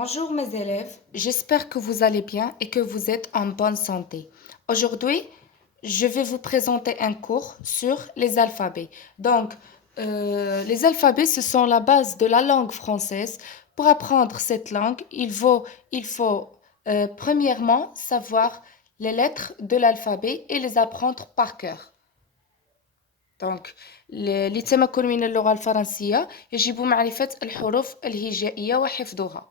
Bonjour mes élèves, j'espère que vous allez bien et que vous êtes en bonne santé. Aujourd'hui, je vais vous présenter un cours sur les alphabets. Les alphabets, ce sont la base de la langue française. Pour apprendre cette langue, il faut premièrement savoir les lettres de l'alphabet et les apprendre par cœur. دونك للتمكن من اللغة الفرنسية يجب معرفة الحروف الهجائية وحفظها.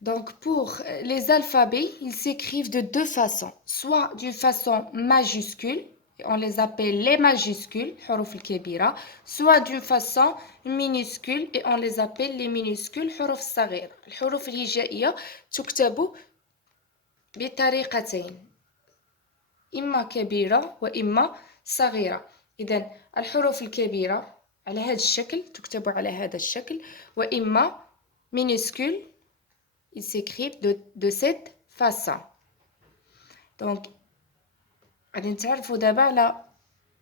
Donc, pour les alphabets, ils s'écrivent de deux façons. Soit d'une façon majuscule, on les appelle les majuscules, حروف الكبيرة, soit d'une façon minuscule, et on les appelle les minuscules, حروف الصغيرة. الحروف الهجائية تكتب بطريقتين، إما كبيرة وإما صغيرة. إذن الحروف الكبيرة على هذا الشكل تكتب على هذا الشكل، وإما minuscule. Ils s'écrivent de cette façon. Donc, غادي نتعرفوا دابا على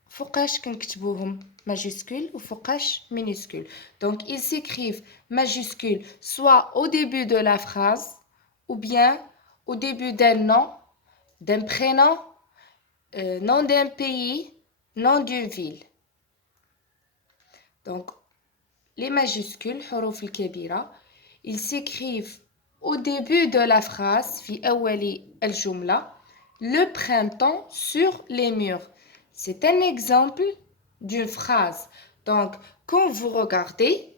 فوقاش كنكتبوهم majuscule ou فوقاش minuscule. Donc, ils s'écrivent majuscule soit au début de la phrase ou bien au début d'un nom, d'un prénom, nom d'un pays, nom d'une ville. Donc, les majuscules, حروف الكبيرة, ils s'écrivent au début de la phrase, في أول الجملة, le printemps sur les murs. C'est un exemple d'une phrase. Donc, quand vous regardez,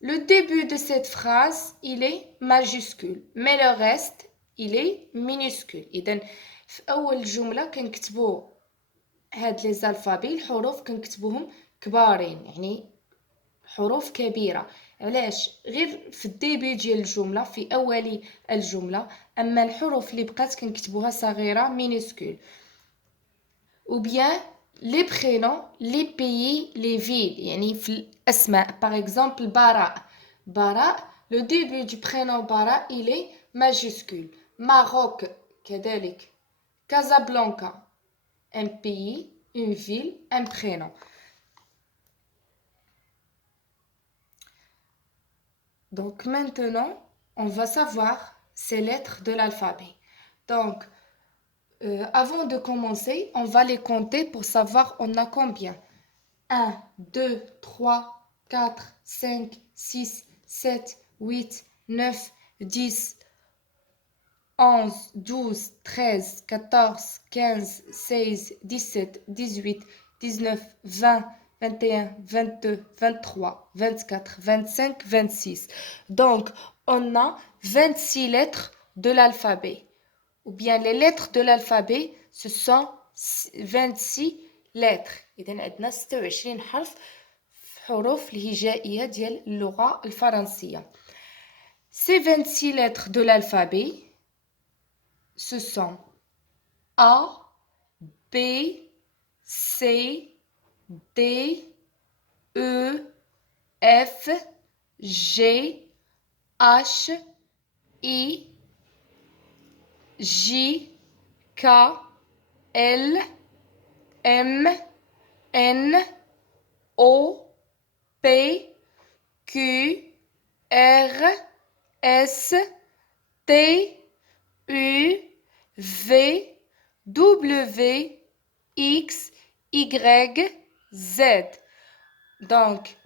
le début de cette phrase, il est majuscule, mais le reste, il est minuscule. إذن في أول جملة كنكتبوا هاد les alphabets الحروف كنكتبوهم كبارين، يعني حروف كبيرة. علاش؟ غير في الديبي ديال الجملة، في أول الجملة، أما الحروف اللي بقات كنكتبوها صغيرة minuscule. Ou bien les prénoms, les pays, les villes، يعني في الأسماء. Par exemple براء. براء, le début du prénom براء il est majuscule. Maroc كذلك. Casablanca, un pays, une ville, un prénom. Donc maintenant, on va savoir ces lettres de l'alphabet. Donc, avant de commencer, on va les compter pour savoir on a combien. 1, 2, 3, 4, 5, 6, 7, 8, 9, 10, 11, 12, 13, 14, 15, 16, 17, 18, 19, 20, 21, 22, 23, 24, 25, 26. Donc, on a 26 lettres de l'alphabet. Ou bien les lettres de l'alphabet, ce sont 26 lettres. إذن عندنا 26 حرف في حروف الهجائية ديال اللغة الفرنسية. Ces 26 lettres de l'alphabet, ce sont A, B, C, D, E, F, G, H, I, J, K, L, M, N, O, P, Q, R, S, T, U, V, W, X, Y, Z. Donc,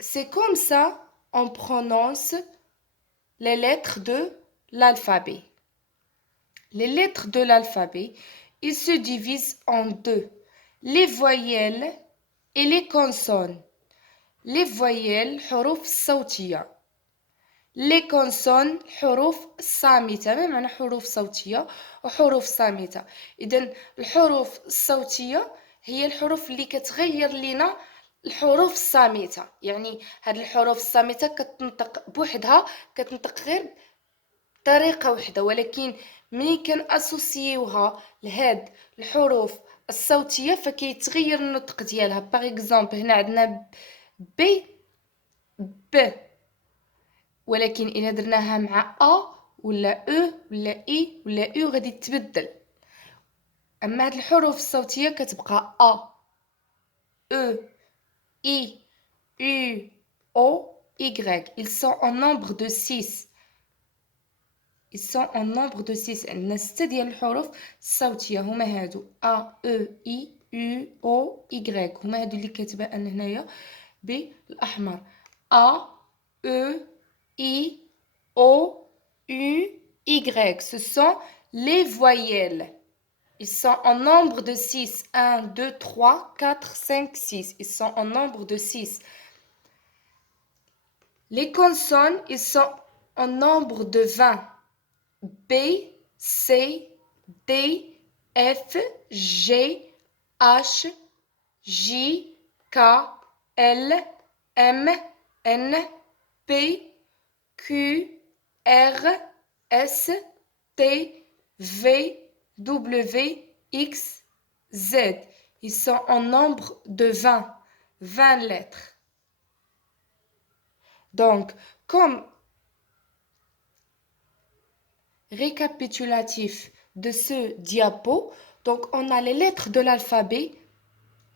c'est comme ça on prononce les lettres de l'alphabet. Les lettres de l'alphabet, ils se divisent en deux, les voyelles et les consonnes. Les voyelles, حروف صوتية. Les consonnes, حروف صامتة. ما معنى حروف صوتية وحروف صامتة؟ إذن الحروف الصوتية هي الحروف اللي كتغير لنا الحروف الصامتة. يعني هاد الحروف الصامتة كتنطق بوحدها، كتنطق غير بطريقة وحدة، ولكن ملي كنأسوسيوها لهاد الحروف الصوتية فكيتغير النطق ديالها. باغ اكزومبل هنا عندنا بي، ب، ولكن إلا درناها مع أ ولا أو ولا إي ولا أو غادي تبدل. أما هاد الحروف الصوتية كتبقى أ، أو، إي، أو، Y. Ils sont en nombre de 6. Ils sont en nombre de 6. عندنا 6 ديال الحروف الصوتية هما هادو A, E, I, U, O, Y. هما هادو اللي كاتبة أنا هنايا بالأحمر. A, E, I, O, U, Y. Ce sont les voyelles. Ils sont en nombre de 6. 1, 2, 3, 4, 5, 6. Ils sont en nombre de 6. Les consonnes, ils sont en nombre de 20. B, C, D, F, G, H, J, K, L, M, N, P, Q, R, S, T, V, W, X, Z. Ils sont en nombre de 20. 20 lettres. Donc, comme récapitulatif de ce diapo, donc on a les lettres de l'alphabet.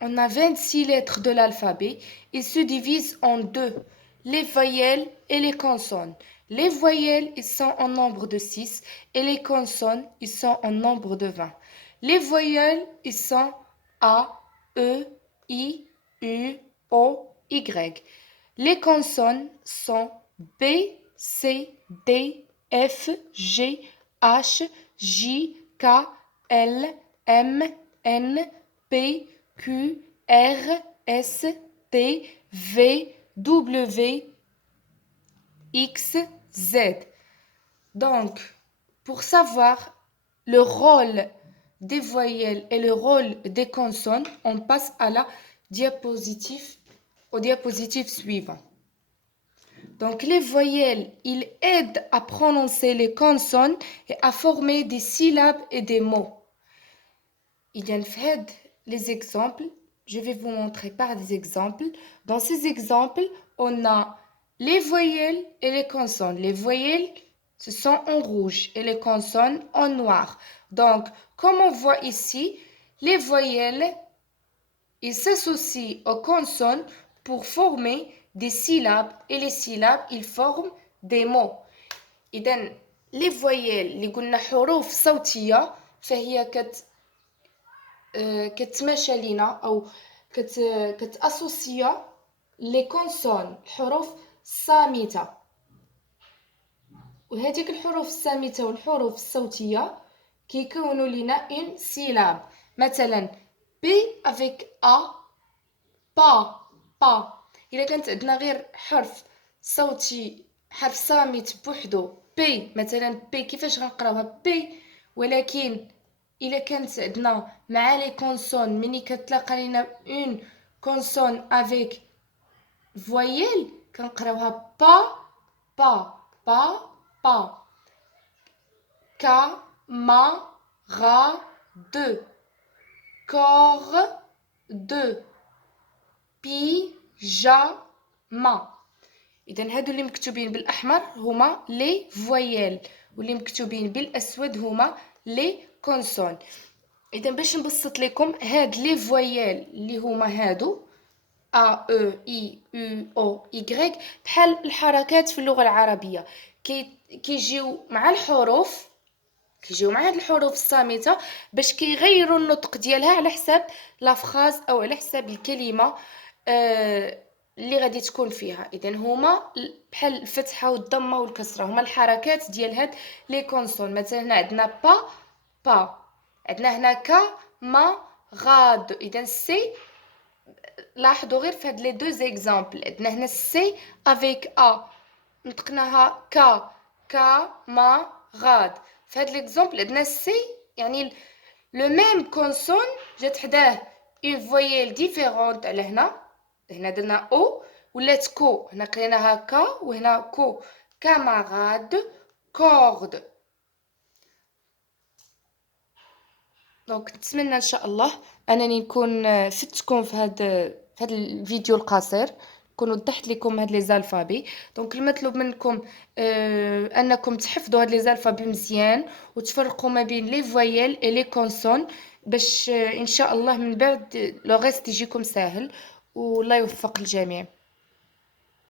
On a 26 lettres de l'alphabet. Ils se divisent en deux, les voyelles et les consonnes. Les voyelles, ils sont en nombre de 6 et les consonnes, ils sont en nombre de 20. Les voyelles, ils sont A, E, I, U, O, Y. Les consonnes sont B, C, D, F, G, H, J, K, L, M, N, P, Q, R, S, T, V, W, X, Z. Donc, pour savoir le rôle des voyelles et le rôle des consonnes, on passe à la diapositive, au diapositive suivant. Donc, les voyelles, ils aident à prononcer les consonnes et à former des syllabes et des mots. Il y a les exemples. Je vais vous montrer par des exemples. Dans ces exemples, on a les voyelles et les consonnes. Les voyelles, ce sont en rouge et les consonnes en noir. Donc, comme on voit ici, les voyelles, ils s'associent aux consonnes pour former des syllabes et les syllabes, ils forment des mots. إذن les voyelles اللي قلنا حروف صوتية فهي كتماشى لينا أو كتأسوسيا لي كونسون الحروف الصامتة وهذيك الحروف الصامتة والحروف الصوتية كيكونوا لينا اون سيلاب مثلا بي افيك ا با إلا كانت عندنا غير حرف صوتي حرف صامت بوحدو بي مثلا بي كيفاش غنقراوها بي ولكن إلا كانت عندنا مع لي كونسون ملي كتلاقى لينا اون كونسون افيك فويل كنقراوها با كا ما غا دو كور دو بيجاما. إذن هادو اللي مكتوبين بالأحمر هما لي فويل واللي مكتوبين بالأسود هما لي كونسون. إذا باش نبسط لكم هاد لي فويل اللي هما هادو A, E, I, U, O, Y بحال الحركات في اللغة العربية كيجيو مع الحروف كيجيو مع هاد الحروف الصامتة باش كيغيروا النطق ديالها على حساب لافراز أو على حساب الكلمة اللي غادي تكون فيها. إذن هما بحال الفتحة والضمة والكسرة هما الحركات ديال هاد لي كونسون. مثلا هنا عندنا با عندنا هنا كا ما غاد. إذن سي لاحظوا غير في هاد لي دو زيكزامبل عندنا هنا سي افيك ا نطقناها كا ما غاد. في هاد ليكزامبل عندنا سي يعني لو ميم كونسون جات حداه اون فويل ديفيرونت على هنا درنا او ولات كو هنا قريناها كا وهنا كو كاماراد كورد. دونك نتمنى ان شاء الله انني نكون فدتكم في هذا الفيديو القصير نكون وضحت لكم هاد لي زالفابي. دونك المطلوب منكم انكم تحفظوا هاد لي زالفابي مزيان وتفرقوا ما بين لي فويل اي لي كونسون باش ان شاء الله من بعد لو ريست يجيكم ساهل والله يوفق الجميع.